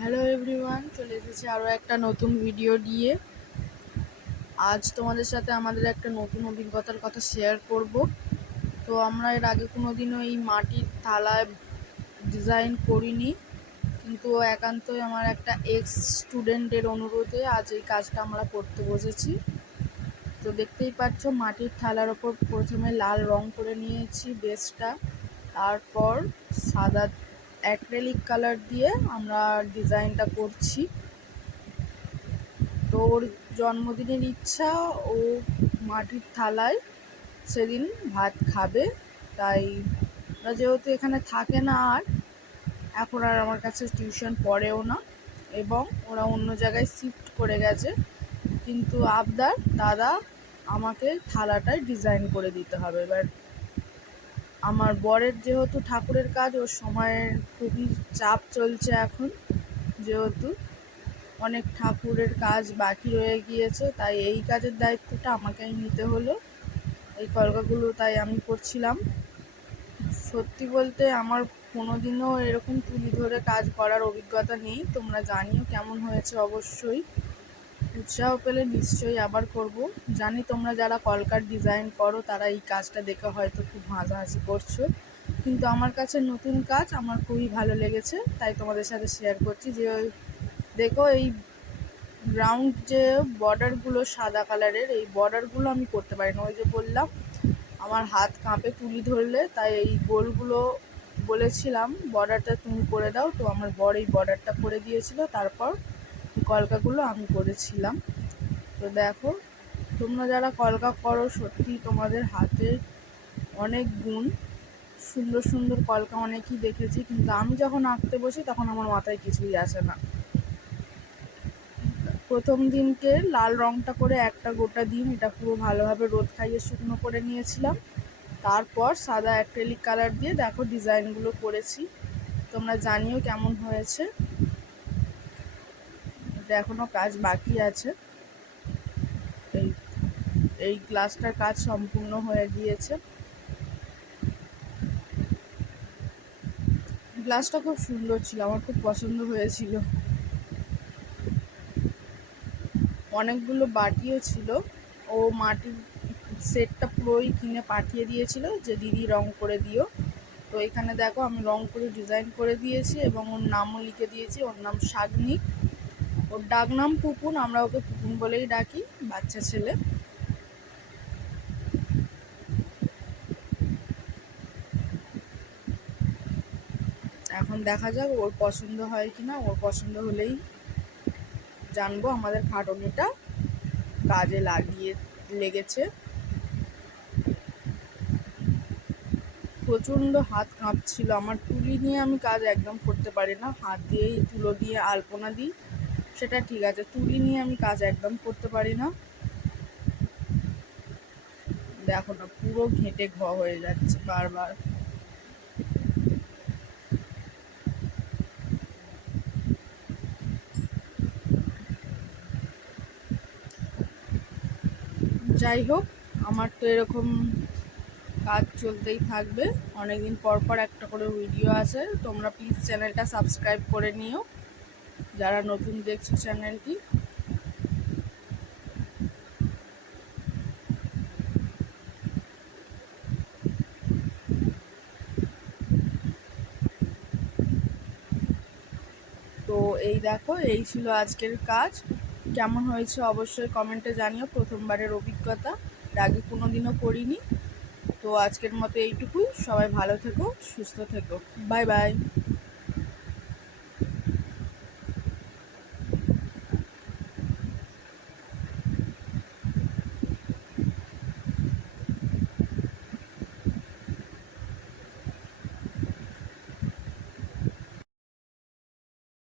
Hello everyone, চলে এসেছি আরও একটা নতুন ভিডিও দিয়ে। আজ তোমাদের সাথে আমাদের একটা নতুন অভিজ্ঞতার কথা শেয়ার করব। তো আমরা এর আগে কোনো দিনও এই মাটির থালায় ডিজাইন করিনি, কিন্তু একান্তই আমার একটা এক্স স্টুডেন্টের অনুরোধে আজ এই কাজটা আমরা করতে বসেছি। তো দেখতেই পাচ্ছ, মাটির থালার ওপর প্রথমে লাল রং করে নিয়েছি বেসটা, তারপর সাদা অ্যাক্রেলিক কালার দিয়ে আমরা ডিজাইনটা করছি। তো ওর জন্মদিনের ইচ্ছা, ও মাটির থালায় সেদিন ভাত খাবে, তাই ওরা যেহেতু এখানে থাকে না, আর এখন আর আমার কাছে টিউশন পড়েও না, এবং ওরা অন্য জায়গায় শিফট করে গেছে, কিন্তু আবদার দাদা আমাকে থালাটায় ডিজাইন করে দিতে হবে। এবার আমার বরের যেহেতু ঠাকুরের কাজ, ওর সময়ের খুবই চাপ চলছে এখন, যেহেতু অনেক ঠাকুরের কাজ বাকি রয়ে গিয়েছে, তাই এই কাজের দায়িত্বটা আমাকেই নিতে হলো। এই কলকাগুলো তাই আমি করছিলাম। সত্যি বলতে আমার কোনোদিনও এরকম তুলি ধরে কাজ করার অভিজ্ঞতা নেই। তোমরা জানিও কেমন হয়েছে, অবশ্যই উৎসাহ পেলে নিশ্চয়ই আবার করব। জানি তোমরা যারা কলকার ডিজাইন করো তারা এই কাজটা দেখে হয়তো খুব হাসাহাসি করছো, কিন্তু আমার কাছে নতুন কাজ, আমার খুবই ভালো লেগেছে, তাই তোমাদের সাথে শেয়ার করছি। যে দেখো, এই গ্রাউন্ড যে বর্ডারগুলো সাদা কালারের, এই বর্ডারগুলো আমি করতে পারি না। ওই যে বললাম আমার হাত কাঁপে তুলি ধরলে, তাই এই গোলগুলো বলেছিলাম বর্ডারটা তুমি করে দাও, তো আমার বর এই বর্ডারটা করে দিয়েছিল, তারপর কলকাগুলো আমি করেছিলাম। তো দেখো, তোমরা যারা কলকা করো সত্যি তোমাদের হাতে অনেক গুণ। সুন্দর সুন্দর কলকা অনেকই দেখেছি, কিন্তু আমি যখন আঁকতে বসি তখন আমার মাথায় কিছুই আসে না। প্রথম দিনকে লাল রঙটা করে একটা গোটা দিন এটা পুরো ভালোভাবে রোদ খাইয়ে শুকনো করে নিয়েছিলাম। তারপর সাদা অ্যাক্রেলিক কালার দিয়ে দেখো ডিজাইনগুলো করেছি। তোমরা জানিও কেমন হয়েছে। এখনও কাজ বাকি আছে। এই এই গ্লাসটার কাজ সম্পূর্ণ হয়ে গিয়েছে। গ্লাসটা খুব সুন্দর ছিল, আমার খুব পছন্দ হয়েছিল। অনেকগুলো বাটিও ছিল। ও মাটির সেটটা পুরোই কিনে পাঠিয়ে দিয়েছিল যে দিদি রং করে দিও। তো এখানে দেখো আমি রং করে ডিজাইন করে দিয়েছি, এবং ওর নামও লিখে দিয়েছি। ওর নাম শাগনিক, ওর ডাক নাম পুপুন, আমরা ওকে পুপুন বলেই ডাকি, বাচ্চা ছেলে। এখন দেখা যাক ওর পছন্দ হয় কিনা। ওর পছন্দ হলেই জানবো আমাদের খাটুনিটা কাজে লেগেছে। প্রচণ্ড হাত কাঁপছিল আমার, তুলি নিয়ে আমি কাজ একদম করতে পারি না। হাত দিয়েই তুলো দিয়ে আলপনা দিই, সেটা ঠিক আছে, তুলি নিয়ে আমি কাজ একদম করতে পারি না। দেখো না, পুরো ঘেঁটে হয়ে যাচ্ছে বারবার। যাই হোক, আমার তো এরকম কাজ চলতেই থাকবে। অনেকদিন পর পর একটা করে ভিডিও আছে। তোমরা প্লিজ চ্যানেলটা সাবস্ক্রাইব করে নিও যারা নতুন দেখছো চ্যানেলটি। তো এই দেখো, এই ছিল আজকের কাজ। কেমন হয়েছে অবশ্যই কমেন্টে জানিও। প্রথমবারের অভিজ্ঞতা, এর আগে কোনো দিনও করিনি। তো আজকের মতো এইটুকুই। সবাই ভালো থেকো, সুস্থ থেকো। Bye bye.